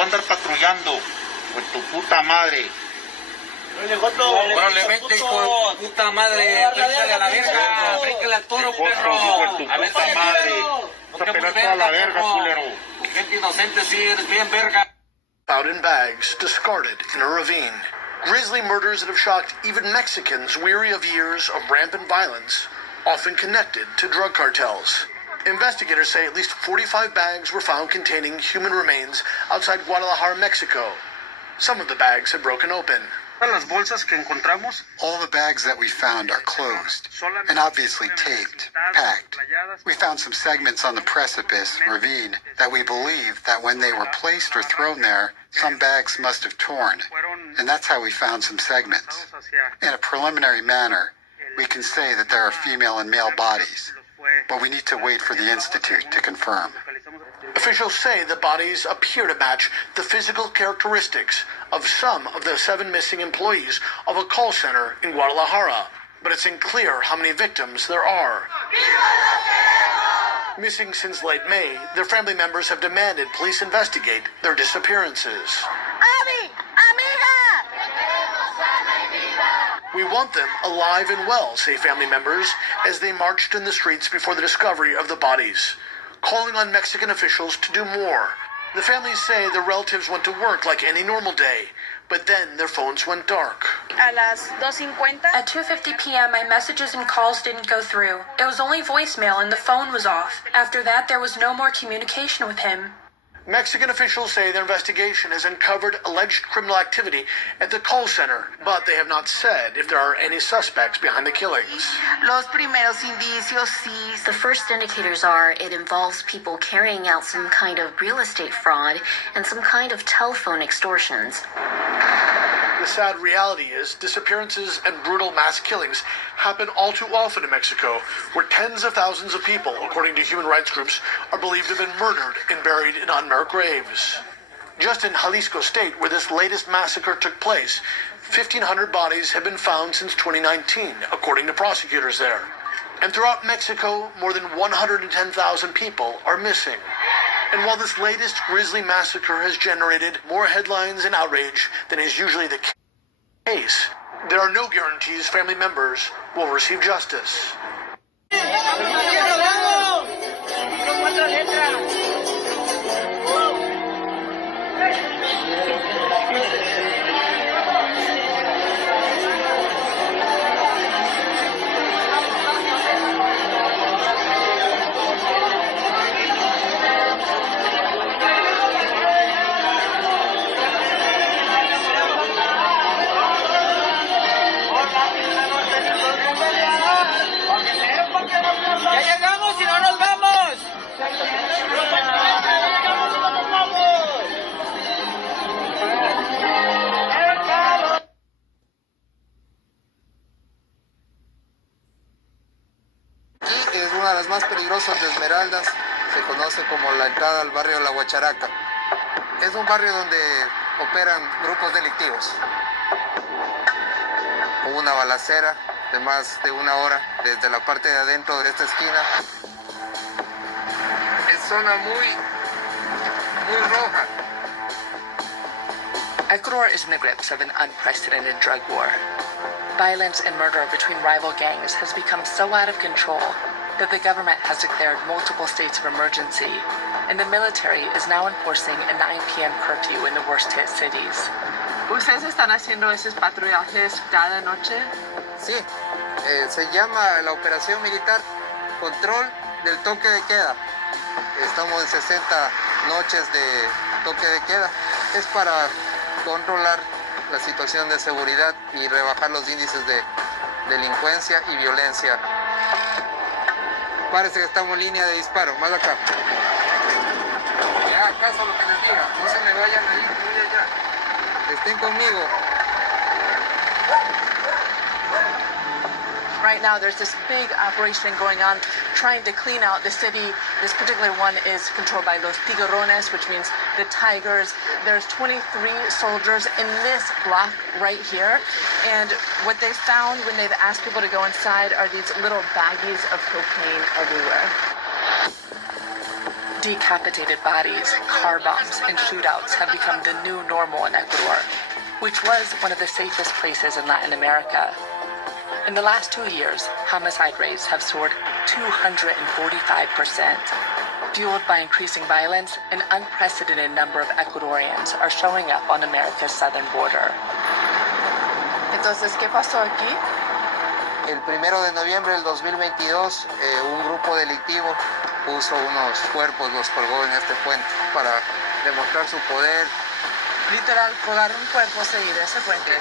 tocó andar patrullando. Pues tu puta madre. Probablemente, hijo de puta madre, bríncale a la verga, bríncale al toro, perro. A ver, puta madre. Vas a pelar toda la verga, culero. Gente inocente, sí, eres bien verga. Out in bags, discarded in a ravine. Grisly murders that have shocked even Mexicans weary of years of rampant violence, often connected to drug cartels. Investigators say at least 45 bags were found containing human remains outside Guadalajara, Mexico. Some of the bags had broken open. Las bolsas que encontramos. All the bags that we found are closed and obviously taped, packed. We found some segments on the precipice, ravine, that we believe that when they were placed or thrown there, some bags must have torn. And that's how we found some segments. In a preliminary manner, we can say that there are female and male bodies, but we need to wait for the Institute to confirm. Officials say the bodies appear to match the physical characteristics of some of the 7 missing employees of a call center in Guadalajara, but it's unclear how many victims there are. Missing since late May, their family members have demanded police investigate their disappearances. Abby! Amiga! We want them alive and well, say family members, as they marched in the streets before the discovery of the bodies, calling on Mexican officials to do more. The families say their relatives went to work like any normal day, but then their phones went dark. A las 2:50. At 2:50 p.m., my messages and calls didn't go through. It was only voicemail and the phone was off. After that, there was no more communication with him. Mexican officials say their investigation has uncovered alleged criminal activity at the call center, but they have not said if there are any suspects behind the killings. Los primeros indicios sí. The first indicators are it involves people carrying out some kind of real estate fraud and some kind of telephone extortions. The sad reality is disappearances and brutal mass killings happen all too often in Mexico, where tens of thousands of people, according to human rights groups, are believed to have been murdered and buried in unmarked graves. Just in Jalisco state, where this latest massacre took place, 1,500 bodies have been found since 2019, according to prosecutors there. And throughout Mexico, more than 110,000 people are missing. And while this latest grisly massacre has generated more headlines and outrage than is usually the case, there are no guarantees family members will receive justice. Una de las más peligrosas de Esmeraldas, se conoce como la entrada al barrio La Huacharaca. Es un barrio donde operan grupos delictivos. Hubo una balacera de más de una hora desde la parte de adentro de esta esquina. Es zona muy roja. Ecuador is in the grips of an unprecedented drug war. Violence and murder between rival gangs has become so out of control that the government has declared multiple states of emergency, and the military is now enforcing a 9 p.m. curfew in the worst-hit cities. ¿Ustedes están haciendo esos patrullajes cada noche? Sí, se llama la operación militar Control del Toque de Queda. Estamos en 60 noches de toque de queda. Es para controlar la situación de seguridad y rebajar los índices de delincuencia y violencia. Parece que estamos en línea de disparo, más acá. Ya, acaso lo que les diga, no se me vayan ahí, muy allá. Estén conmigo. Right now, there's this big operation going on trying to clean out the city. This particular one is controlled by Los Tiburones, which means the tigers. There's 23 soldiers in this block right here. And what they found when they've asked people to go inside are these little baggies of cocaine everywhere. Decapitated bodies, car bombs, and shootouts have become the new normal in Ecuador, which was one of the safest places in Latin America. In the last 2 years, homicide rates have soared 245%. Fueled by increasing violence, an unprecedented number of Ecuadorians are showing up on America's southern border. Entonces, ¿qué pasó aquí? El 1 de noviembre del 2022, un grupo delictivo puso unos cuerpos, los colgó en este puente para demostrar su poder. Literal, colgar un cuerpo seguir ese puente.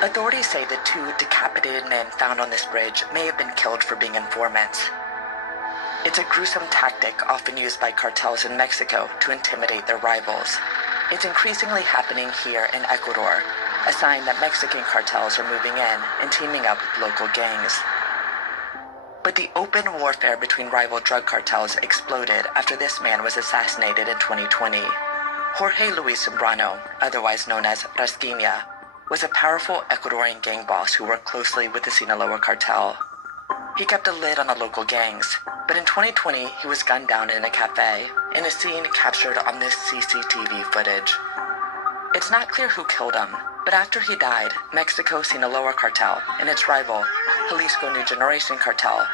Authorities say the 2 decapitated men found on this bridge may have been killed for being informants. It's a gruesome tactic often used by cartels in Mexico to intimidate their rivals. It's increasingly happening here in Ecuador, a sign that Mexican cartels are moving in and teaming up with local gangs. But the open warfare between rival drug cartels exploded after this man was assassinated in 2020. Jorge Luis Zambrano, otherwise known as Rasquiña, was a powerful Ecuadorian gang boss who worked closely with the Sinaloa cartel. He kept a lid on the local gangs, but in 2020 he was gunned down in a cafe, in a scene captured on this CCTV footage. It's not clear who killed him, but after he died, Mexico Sinaloa cartel and its rival, Jalisco New Generation cartel,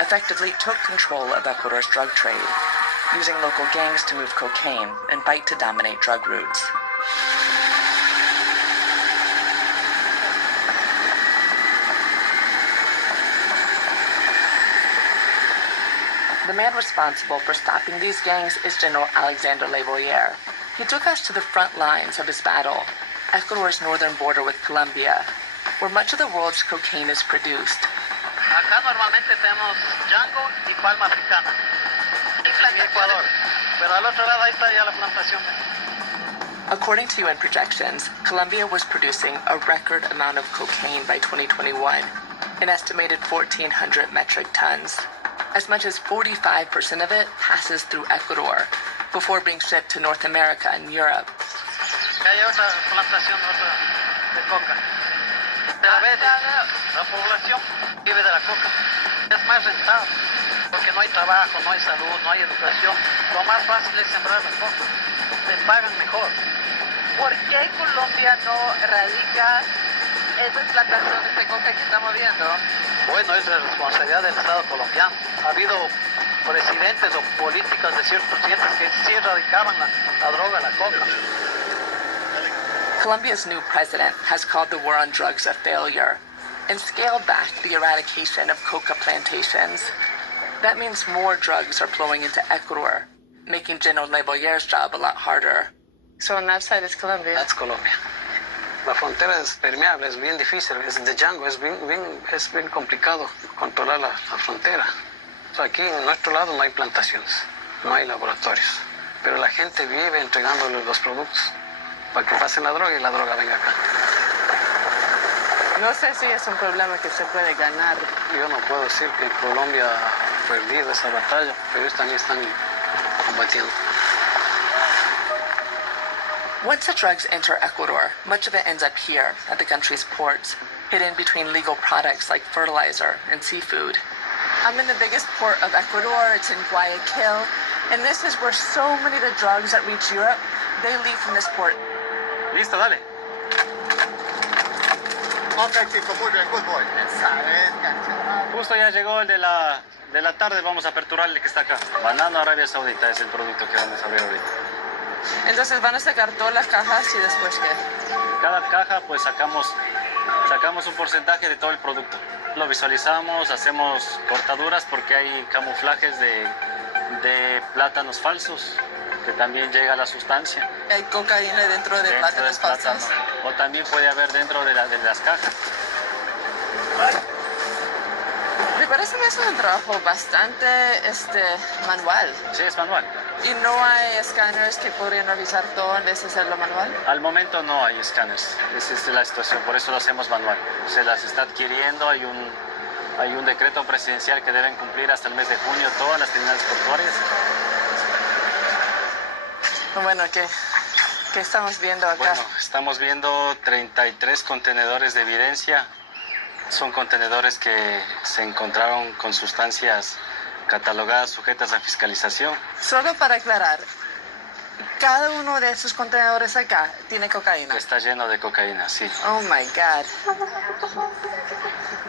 effectively took control of Ecuador's drug trade, using local gangs to move cocaine and fight to dominate drug routes. The man responsible for stopping these gangs is General Alexander Leboyer. He took us to the front lines of his battle, Ecuador's northern border with Colombia, where much of the world's cocaine is produced. Acá normalmente tenemos Django y palma africana. En Ecuador. Pero al otro lado ahí está ya la plantación. According to UN projections, Colombia was producing a record amount of cocaine by 2021, an estimated 1,400 metric tons. As much as 45% of it passes through Ecuador before being shipped to North America and Europe. Hay otra plantación de coca. Pero a veces la población vive de la coca. Es más rentable porque no hay trabajo, no hay salud, no hay educación. Lo más fácil es sembrar la coca. Te pagan mejor. ¿Por qué Colombia no erradica esas plantaciones de coca que estamos viendo? Bueno, es la responsabilidad del Estado colombiano. Ha habido presidentes o políticos de ciertos presidentes que sí erradicaban la droga, la coca. Colombia's new president has called the war on drugs a failure and scaled back the eradication of coca plantations. That means more drugs are flowing into Ecuador, making General Leboyer's job a lot harder. So on that side is Colombia. That's Colombia. La frontera es permeable, es bien difícil, es de Django, es bien complicado controlar la frontera. O sea, aquí en nuestro lado no hay plantaciones, no hay laboratorios, pero la gente vive entregándole los productos para que pasen la droga y la droga venga acá. No sé si es un problema que se puede ganar. Yo no puedo decir que Colombia ha perdido esa batalla, pero ellos también están combatiendo. Once the drugs enter Ecuador, much of it ends up here at the country's ports, hidden between legal products like fertilizer and seafood. I'm in the biggest port of Ecuador. It's in Guayaquil. And this is where so many of the drugs that reach Europe, they leave from this port. Listo, dale. Ok, chico, muy bien, good boy. Justo ya llegó el de la tarde, vamos a aperturar el que está acá. Banano Arabia Saudita es el producto que vamos a abrir ahorita. Entonces van a sacar todas las cajas y después ¿qué? Cada caja pues sacamos un porcentaje de todo el producto. Lo visualizamos, hacemos cortaduras porque hay camuflajes de plátanos falsos que también llega la sustancia. Hay cocaína dentro de plátanos falsos. O también puede haber dentro de las cajas. Me parece que es un trabajo bastante manual. Sí, es manual. ¿Y no hay escáneres que podrían revisar todo en vez de hacerlo manual? Al momento no hay escáneres, esa es la situación, por eso lo hacemos manual. Se las está adquiriendo, hay un decreto presidencial que deben cumplir hasta el mes de junio todas las terminales portuarias. Bueno, ¿qué estamos viendo acá? Bueno, estamos viendo 33 contenedores de evidencia. Son contenedores que se encontraron con sustancias catalogadas sujetas a fiscalización. Solo para aclarar, cada uno de esos contenedores acá tiene cocaína. Está lleno de cocaína, sí. Oh my God.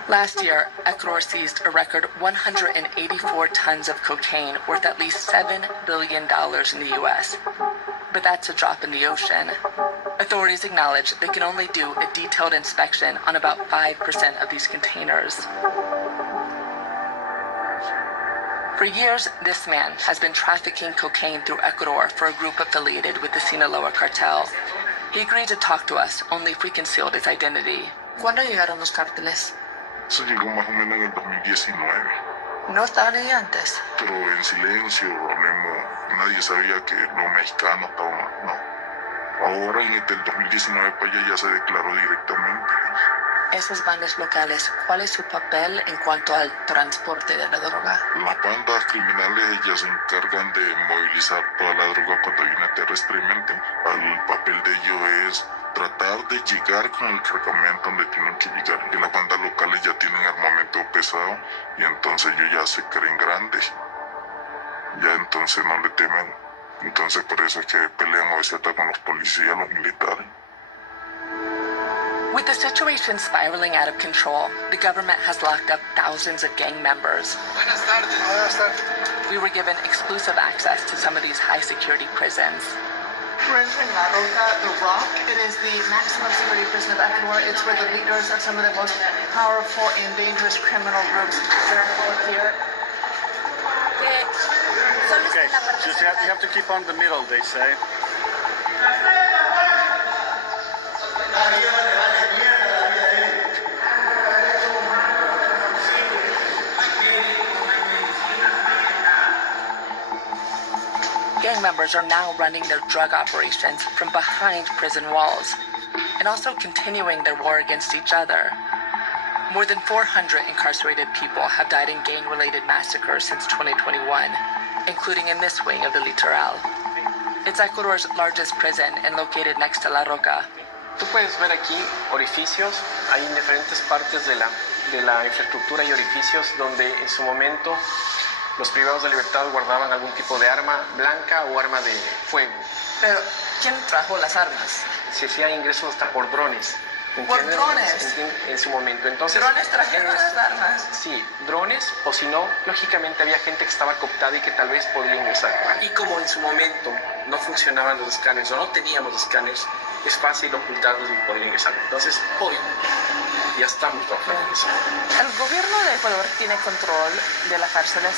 Last year, Ecuador seized a record 184 tons of cocaine worth at least $7 billion in the U.S. But that's a drop in the ocean. Authorities acknowledge they can only do a detailed inspection on about 5% of these containers. For years, this man has been trafficking cocaine through Ecuador for a group affiliated with the Sinaloa cartel. He agreed to talk to us only if we concealed his identity. ¿Cuándo llegaron los cárteles? Eso llegó más o menos en el 2019. ¿No estaban ahí antes? Pero en silencio, hablemos, nadie sabía que los mexicanos estaban, no. Ahora en el 2019 para allá ya se declaró directamente. Esas bandas locales, ¿cuál es su papel en cuanto al transporte de la droga? Las bandas criminales ellas se encargan de movilizar toda la droga cuando viene terrestremente. El papel de ellos es tratar de llegar con el cargamento donde tienen que llegar. Y las bandas locales ya tienen armamento pesado y entonces ellos ya se creen grandes. Ya entonces no le temen. Entonces por eso es que pelean a veces hasta con los policías, los militares. With the situation spiraling out of control, the government has locked up thousands of gang members. Buenas tardes. We were given exclusive access to some of these high-security prisons. We're entering La Roca, the Rock. It is the maximum security prison of Ecuador. It's where the leaders of some of the most powerful and dangerous criminal groups are here. Okay, just you have to keep on the middle, they say. Gang members are now running their drug operations from behind prison walls and also continuing their war against each other. More than 400 incarcerated people have died in gang-related massacres since 2021, including in this wing of the Litoral. It's Ecuador's largest prison and located next to La Roca. Tú puedes ver aquí orificios, hay en diferentes partes de la infraestructura y orificios donde en su momento los privados de libertad guardaban algún tipo de arma blanca o arma de fuego. Pero, ¿quién trajo las armas? Se hacía ingresos hasta por drones. ¿Por drones? En su momento. Entonces, ¿Drones trajeron las armas? Sí, drones, o si no, lógicamente había gente que estaba cooptada y que tal vez podía ingresar. Y como en su momento no funcionaban los escáneres o no teníamos escáneres, es fácil ocultarlos y poder ingresar. Entonces, hoy ya estamos trabajando en eso. ¿El gobierno de Ecuador tiene control de las cárceles?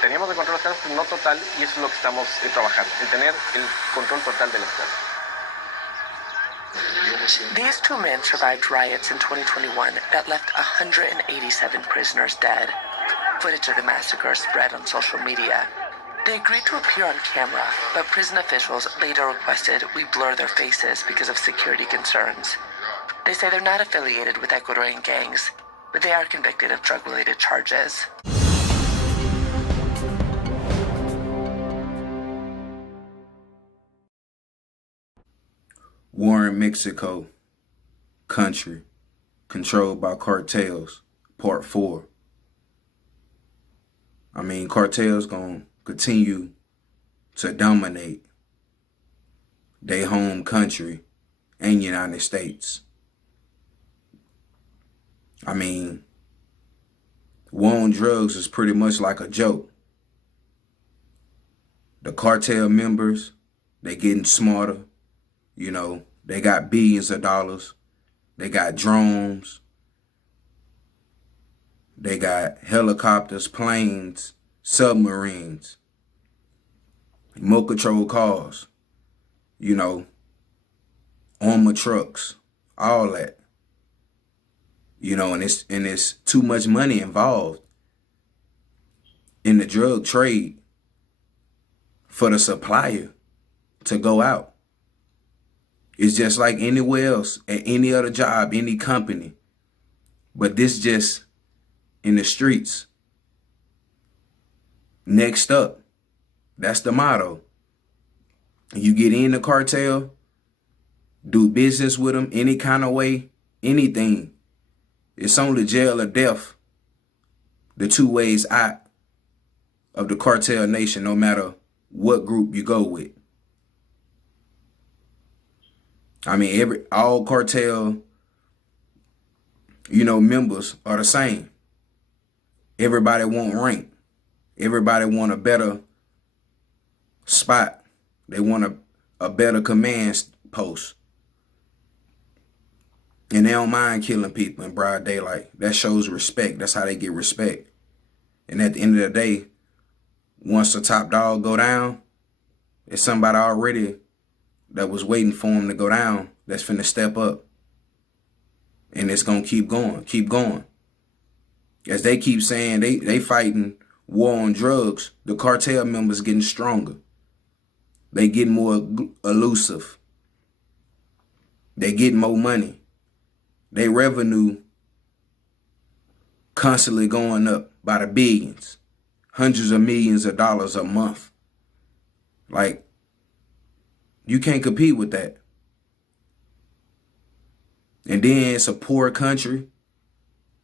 Teníamos el control total, no total, y eso es lo que estamos trabajando, en tener el control total de las cárceles. These two men survived riots in 2021 that left 187 prisoners dead. Footage of the massacre spread on social media. They agreed to appear on camera, but prison officials later requested we blur their faces because of security concerns. They say they're not affiliated with Ecuadorian gangs, but they are convicted of drug-related charges. War in Mexico, country, controlled by cartels, part 4. I mean, cartels gonna continue to dominate their home country and United States. I mean, war on drugs is pretty much like a joke. The cartel members, they getting smarter. You know, they got billions of dollars. They got drones. They got helicopters, planes, submarines, remote control cars, you know, armored trucks, all that. You know, and it's too much money involved in the drug trade for the supplier to go out. It's just like anywhere else, at any other job, any company. But this just in the streets. Next up. That's the motto. You get in the cartel, do business with them any kind of way, anything. It's only jail or death. The two ways out. of the cartel nation, no matter what group you go with. I mean, all cartel, members are the same. Everybody want rank. Everybody want a better spot. They want a better command post. And they don't mind killing people in broad daylight. That shows respect. That's how they get respect. And at the end of the day, once the top dog go down, it's somebody already that was waiting for him to go down that's finna step up. And it's gonna keep going. As they keep saying they fighting war on drugs, the cartel members getting stronger. They getting more elusive. They getting more money. They revenue constantly going up by the billions, hundreds of millions of dollars a month. Like, you can't compete with that. And then it's a poor country,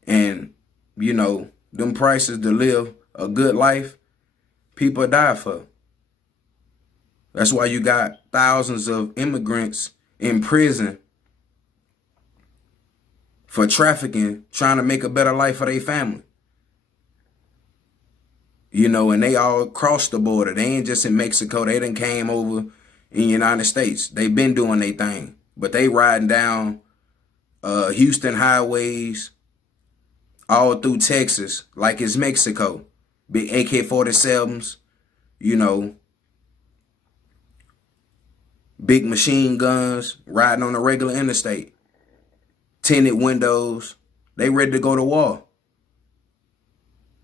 and them prices to live a good life, people die for. That's why you got thousands of immigrants in prison for trafficking, trying to make a better life for their family. And they all crossed the border. They ain't just in Mexico. They done came over in the United States. They been doing their thing. But they riding down Houston highways all through Texas like it's Mexico. Big AK-47s, big machine guns, riding on a regular interstate. Tinted windows. They ready to go to war.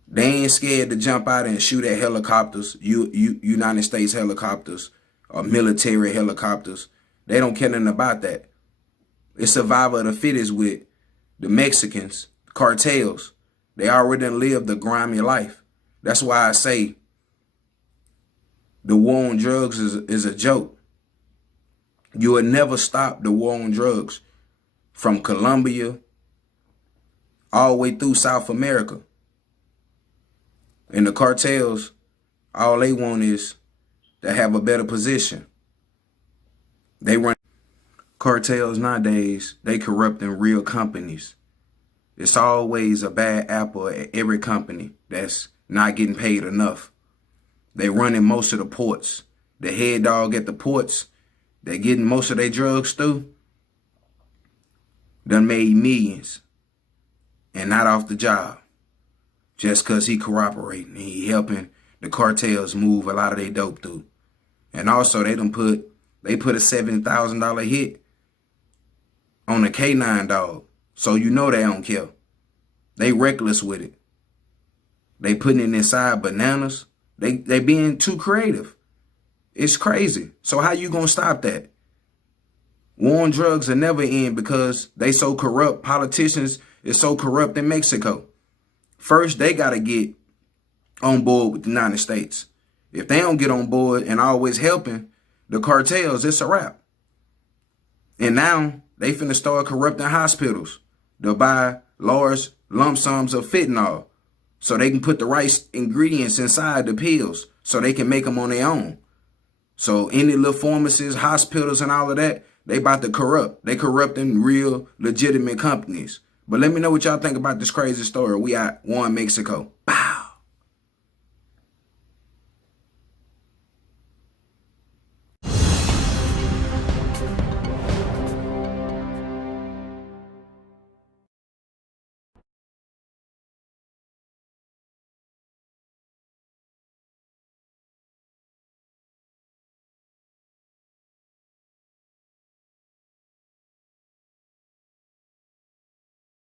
They ain't scared to jump out and shoot at helicopters, United States helicopters or military helicopters. They don't care nothing about that. It's survival of the fittest with the Mexicans, cartels. They already done lived the grimy life. That's why I say the war on drugs is a joke. You would never stop the war on drugs from Colombia all the way through South America. And the cartels, all they want is to have a better position. They run cartels nowadays, they corrupting real companies. It's always a bad apple at every company that's not getting paid enough. They running most of the ports. The head dog at the ports, they getting most of their drugs through, done made millions and not off the job. Just because he cooperating and he helping the cartels move a lot of their dope through. And also they put a $7,000 hit on a K9 dog. So they don't care. They reckless with it. They putting it inside bananas. They being too creative. It's crazy. So how you gonna stop that? War on drugs will never end because they so corrupt. Politicians is so corrupt in Mexico. First, they got to get on board with the United States. If they don't get on board and always helping the cartels, it's a wrap. And now they finna start corrupting hospitals. They'll buy large lump sums of fentanyl so they can put the right ingredients inside the pills so they can make them on their own. So any little pharmacies, hospitals, and all of that, they about to corrupt. They corrupting real legitimate companies. But let me know what y'all think about this crazy story. We at war in Mexico. Bah!